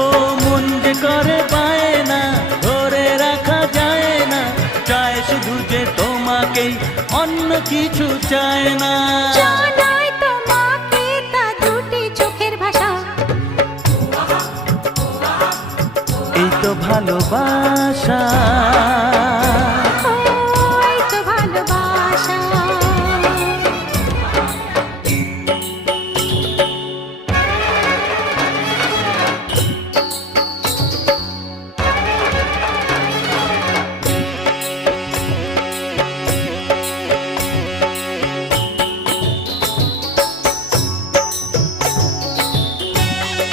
ও মন যে করে পায় না, ধরে রাখা যায় না, চায় শুধু যে তোমাকেই, অন্য কিছু চায় না। জানাই তোমাকে তা দুটি চোখের ভাষা, এই তো ভালোবাসা।